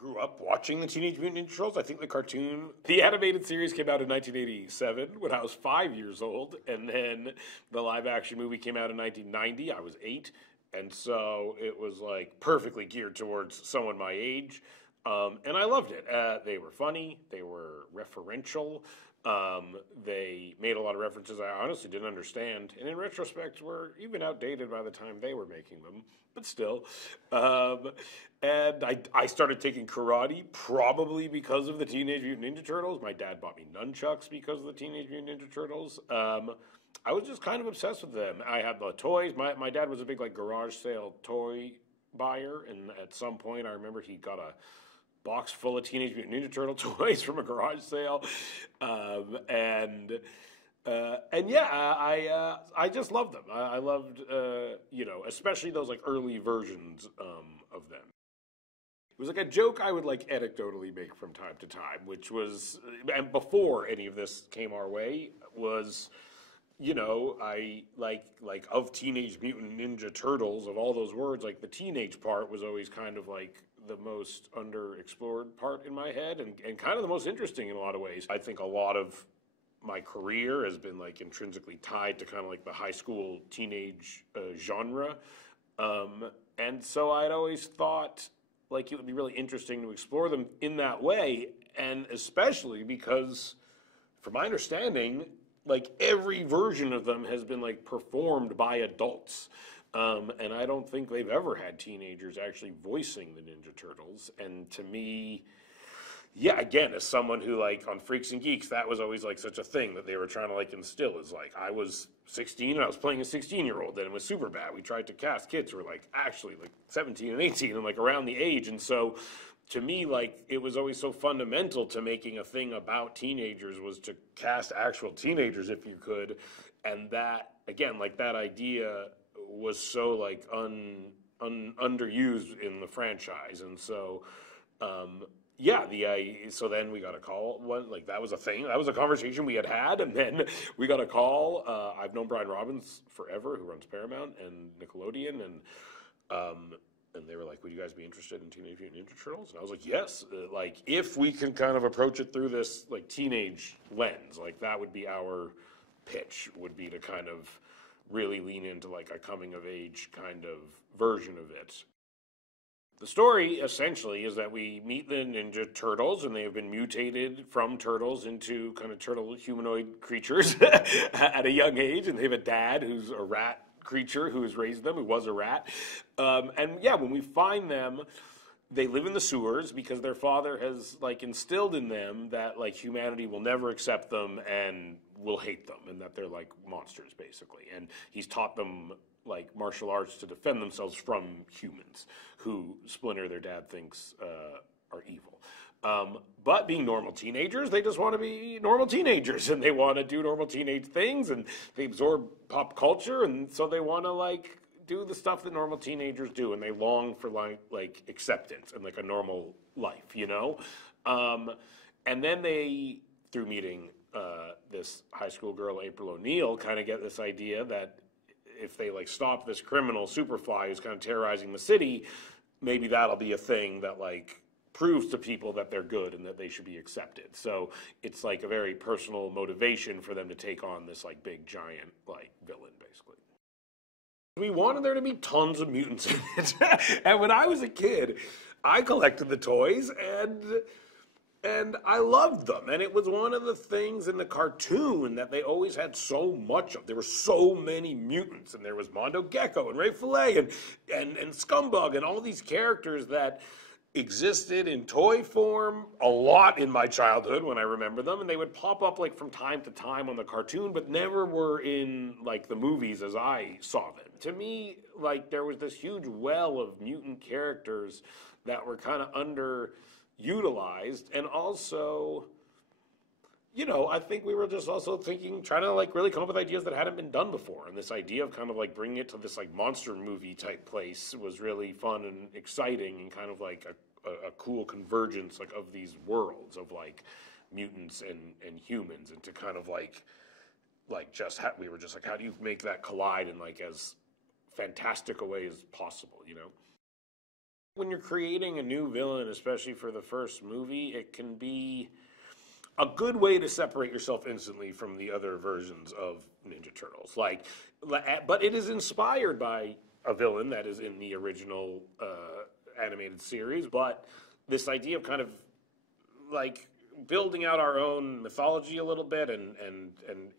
grew up watching the Teenage Mutant Ninja Turtles. I think the animated series came out in 1987 when I was 5 years old, and then the live action movie came out in 1990. I was 8, and so it was like perfectly geared towards someone my age, and I loved it. They were funny, they were referential, they made a lot of references I honestly didn't understand, and in retrospect were even outdated by the time they were making them, but still. And I started taking karate probably because of the Teenage Mutant Ninja Turtles. My dad bought me nunchucks because of the Teenage Mutant Ninja Turtles. I was just kind of obsessed with them. I had the toys. My dad was a big like garage sale toy buyer, and at some point I remember he got a box full of Teenage Mutant Ninja Turtle toys from a garage sale, and yeah, I just loved them. I loved especially those like early versions of them. It was like a joke I would like anecdotally make from time to time, which was, and before any of this came our way, was, I like of Teenage Mutant Ninja Turtles, of all those words, like the teenage part was always kind of like the most underexplored part in my head, and kind of the most interesting in a lot of ways. I think a lot of my career has been like intrinsically tied to kind of like the high school teenage genre, and so I'd always thought like it would be really interesting to explore them in that way, and especially because, from my understanding, like every version of them has been like performed by adults. And I don't think they've ever had teenagers actually voicing the Ninja Turtles. And to me, yeah, again, as someone who like on Freaks and Geeks, that was always like such a thing that they were trying to like instill, is like I was 16 and I was playing a 16-year-old, and it was super bad. We tried to cast kids who were like actually like 17 and 18 and like around the age. And so to me, like, it was always so fundamental to making a thing about teenagers was to cast actual teenagers if you could. And that, again, like that idea was so like underused in the franchise. And so, yeah, so then we got a call, like that was a thing, that was a conversation we had, and then we got a call. I've known Brian Robbins forever, who runs Paramount and Nickelodeon, and they were like, would you guys be interested in Teenage Mutant Ninja Turtles? And I was like, yes, like if we can kind of approach it through this like teenage lens, like that would be our pitch, would be to kind of really lean into like a coming of age kind of version of it. The story, essentially, is that we meet the Ninja Turtles, and they have been mutated from turtles into kind of turtle humanoid creatures at a young age, and they have a dad who's a rat creature who has raised them, who was a rat. And yeah, when we find them, they live in the sewers because their father has like instilled in them that like humanity will never accept them and will hate them, and that they're like monsters, basically. And he's taught them like martial arts to defend themselves from humans who Splinter, their dad, thinks are evil. But being normal teenagers, they just want to be normal teenagers, and they want to do normal teenage things, and they absorb pop culture, and so they want to like do the stuff that normal teenagers do, and they long for like acceptance and like a normal life, and then they, through meeting this high school girl, April O'Neil, kind of get this idea that if they like stop this criminal Superfly who's kind of terrorizing the city, maybe that'll be a thing that like proves to people that they're good and that they should be accepted. So it's like a very personal motivation for them to take on this like big giant like villain, basically. We wanted there to be tons of mutants in it. And when I was a kid, I collected the toys, and I loved them. And it was one of the things in the cartoon that they always had so much of. There were so many mutants, and there was Mondo Gecko and Ray Fillet and Scumbug and all these characters that existed in toy form a lot in my childhood when I remember them, and they would pop up like from time to time on the cartoon, but never were in like the movies as I saw them. To me, like there was this huge well of mutant characters that were kind of underutilized, and also, I think we were just also trying to like really come up with ideas that hadn't been done before, and this idea of kind of like bringing it to this like monster movie type place was really fun and exciting, and kind of like a cool convergence like of these worlds of like mutants and humans, and to kind of like we were just like, how do you make that collide in like as fantastic a way as possible, when you're creating a new villain, especially for the first movie, it can be a good way to separate yourself instantly from the other versions of Ninja Turtles. But it is inspired by a villain that is in the original animated series. But this idea of kind of like building out our own mythology a little bit and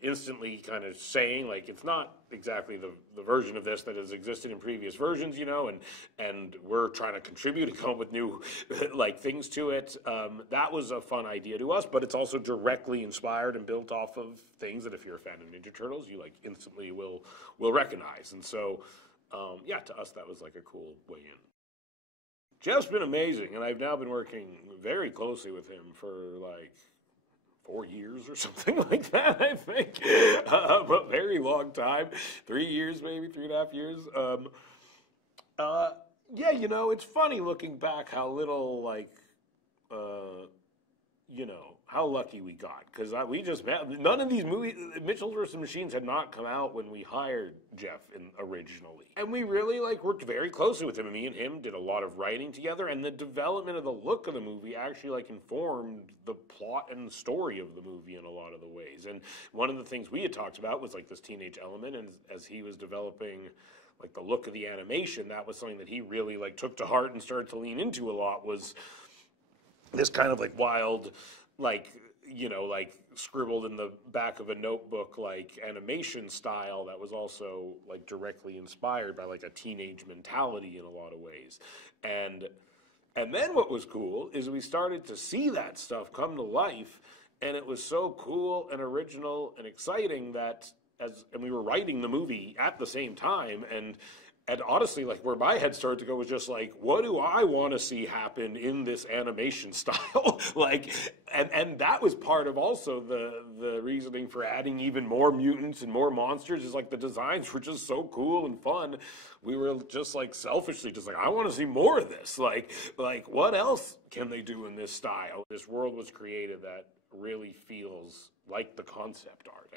instantly kind of saying, like, it's not exactly the version of this that has existed in previous versions, you know, and we're trying to contribute and come up with new like things to it. That was a fun idea to us, but it's also directly inspired and built off of things that if you're a fan of Ninja Turtles, you like instantly will recognize. And so yeah, to us that was like a cool way in. Jeff's been amazing, and I've now been working very closely with him for like 4 years or something like that, I think. A very long time. 3 years, maybe 3.5 years. Yeah, you know, it's funny looking back how little, like, you know, how lucky we got. Because we just, none of these movies, Mitchell vs. Machines had not come out when we hired Jeff originally. And we really, like, worked very closely with him. And me and him did a lot of writing together. And the development of the look of the movie actually, like, informed the plot and story of the movie in a lot of the ways. And one of the things we had talked about was, like, this teenage element. And as he was developing, like, the look of the animation, that was something that he really, like, took to heart and started to lean into a lot, was this kind of, like, wild, like, you know, like scribbled in the back of a notebook, like animation style that was also like directly inspired by like a teenage mentality in a lot of ways. And then what was cool is we started to see that stuff come to life, and it was so cool and original and exciting that and we were writing the movie at the same time, and honestly, like, where my head started to go was just like, what do I want to see happen in this animation style? Like, and that was part of also the reasoning for adding even more mutants and more monsters, is like the designs were just so cool and fun. We were just like selfishly just like, I want to see more of this. Like what else can they do in this style? This world was created that really feels like the concept art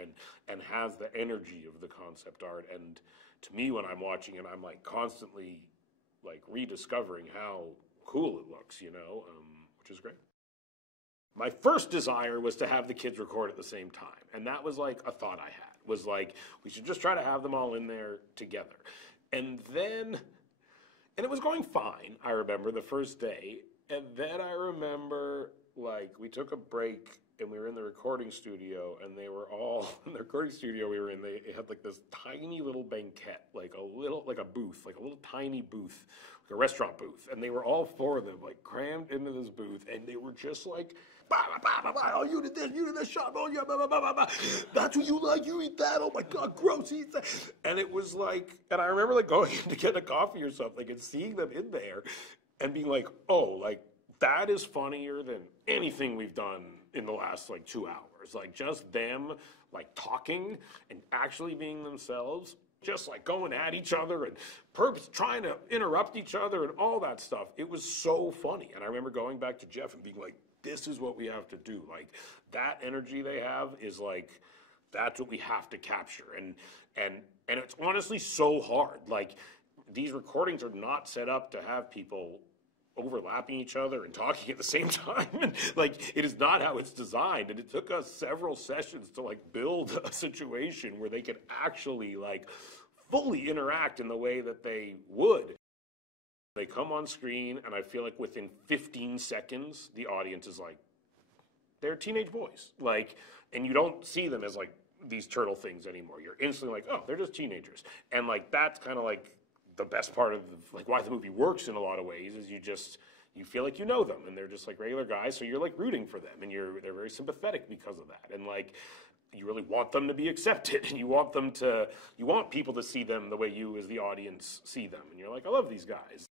and has the energy of the concept art. And to me, when I'm watching it, I'm like constantly like rediscovering how cool it looks, you know, which is great. My first desire was to have the kids record at the same time. And that was like a thought I had, was like, we should just try to have them all in there together. And it was going fine, I remember, the first day. And then I remember, like, we took a break and we were in the recording studio, and they were all in the recording studio we were in. They had like this tiny little banquette, like a booth, like a little tiny booth, like a restaurant booth. And they were all four of them like crammed into this booth, and they were just like, bah, bah, bah, bah, oh, you did this shot, oh yeah, bah, bah, bah, bah, bah. That's what you like, you eat that, oh my God, gross, eat that. And it was like, and I remember like going in to get a coffee or something and seeing them in there and being like, oh, like, that is funnier than anything we've done in the last like 2 hours. Like just them like talking and actually being themselves, just like going at each other and trying to interrupt each other and all that stuff. It was so funny. And I remember going back to Jeff and being like, this is what we have to do. Like that energy they have is like, that's what we have to capture. And it's honestly so hard. Like these recordings are not set up to have people overlapping each other and talking at the same time. And like, it is not how it's designed. And it took us several sessions to like build a situation where they could actually like fully interact in the way that they would. They come on screen, and I feel like within 15 seconds, the audience is like, they're teenage boys. Like, and you don't see them as like these turtle things anymore. You're instantly like, oh, they're just teenagers. And like, that's kind of like the best part of like why the movie works in a lot of ways, is you feel like you know them, and they're just like regular guys, so you're like rooting for them, and they're very sympathetic because of that, and like you really want them to be accepted, and you want people to see them the way you as the audience see them, and you're like, I love these guys.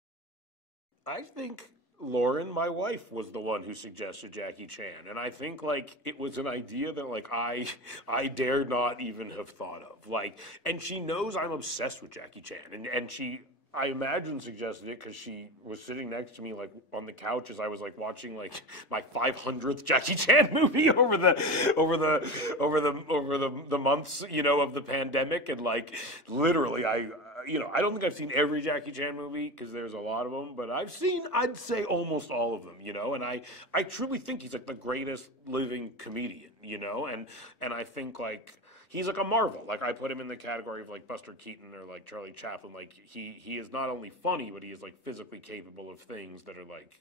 I think Lauren, my wife, was the one who suggested Jackie Chan, and I think like it was an idea that like I dare not even have thought of. Like, and she knows I'm obsessed with Jackie Chan, and she, I imagine, suggested it because she was sitting next to me like on the couch as I was like watching like my 500th Jackie Chan movie over the months, you know, of the pandemic, and like literally I don't think I've seen every Jackie Chan movie because there's a lot of them, but I've seen, I'd say, almost all of them, and I truly think he's like the greatest living comedian, and I think like he's like a marvel. Like I put him in the category of like Buster Keaton or like Charlie Chaplin. Like he is not only funny, but he is like physically capable of things that are like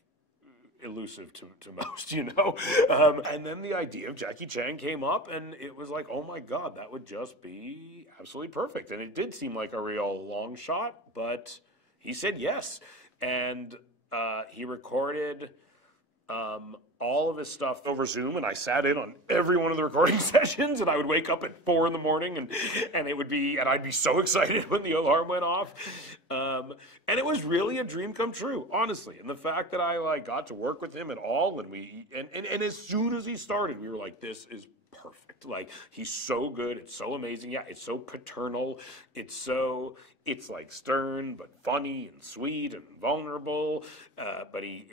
elusive to most, and then the idea of Jackie Chan came up, and it was like, oh my God, that would just be absolutely perfect. And it did seem like a real long shot, but he said yes, and he recorded all of his stuff over Zoom, and I sat in on every one of the recording sessions, and I would wake up at 4 in the morning, and I'd be so excited when the alarm went off, and it was really a dream come true, honestly. And the fact that I like got to work with him at all, and as soon as he started, we were like, this is perfect. Like he's so good, it's so amazing. Yeah, it's so paternal. It's like stern but funny and sweet and vulnerable. But he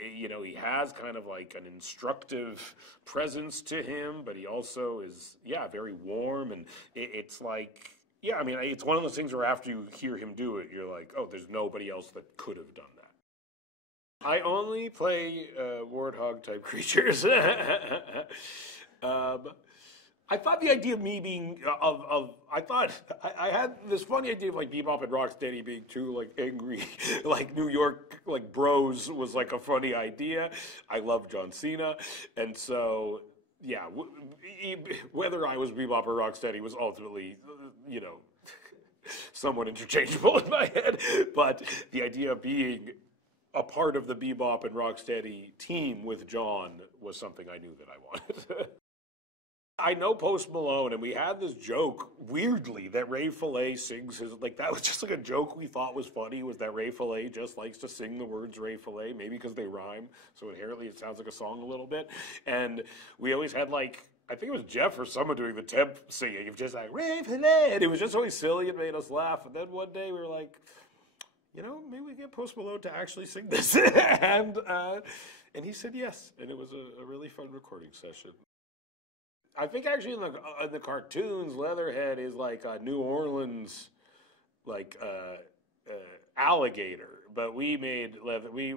has kind of like an instructive presence to him. But he also is very warm, and it's like. Yeah, I mean, it's one of those things where after you hear him do it, you're like, oh, there's nobody else that could have done that. I only play warthog-type creatures. I thought the idea of me being, I had this funny idea of like Bebop and Rocksteady being two like angry, like New York, like bros was like a funny idea. I love John Cena, and so... Yeah, whether I was Bebop or Rocksteady was ultimately, somewhat interchangeable in my head. But the idea of being a part of the Bebop and Rocksteady team with John was something I knew that I wanted. I know Post Malone, and we had this joke, weirdly, that Ray Fillet sings his, like, that was just like a joke we thought was funny, was that Ray Fillet just likes to sing the words Ray Fillet, maybe because they rhyme, so inherently it sounds like a song a little bit, and we always had, like, I think it was Jeff or someone doing the temp singing, of just like, Ray Fillet, and it was just always silly, it made us laugh, and then one day we were like, maybe we get Post Malone to actually sing this, and he said yes, and it was a really fun recording session. I think actually in the cartoons, Leatherhead is like a New Orleans, like alligator. But we made we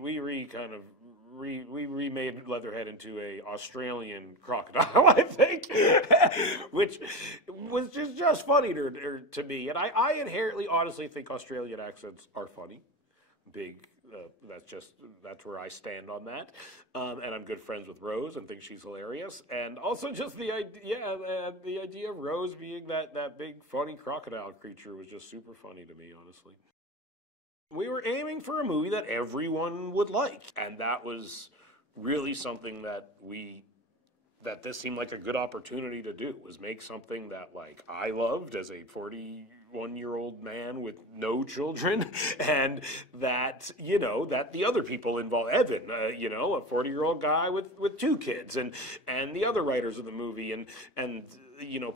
remade Leatherhead into a Australian crocodile, I think, which was just funny to me. And I inherently, honestly think Australian accents are funny, big. That's where I stand on that, and I'm good friends with Rose and think she's hilarious, and also just the idea of Rose being that big funny crocodile creature was just super funny to me, honestly. We were aiming for a movie that everyone would like, and that was really something that this seemed like a good opportunity to do, was make something that like I loved as a 41-year-old man with no children, and that that the other people involved, Evan, a 40-year-old guy with 2 kids, and the other writers of the movie, and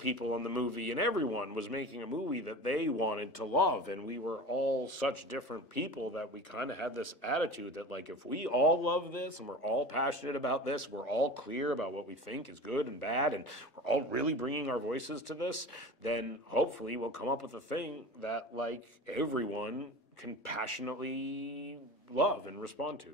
people in the movie, and everyone was making a movie that they wanted to love, and we were all such different people that we kind of had this attitude that like if we all love this and we're all passionate about this, we're all clear about what we think is good and bad, and we're all really bringing our voices to this, then hopefully we'll come up with a thing that like everyone can passionately love and respond to,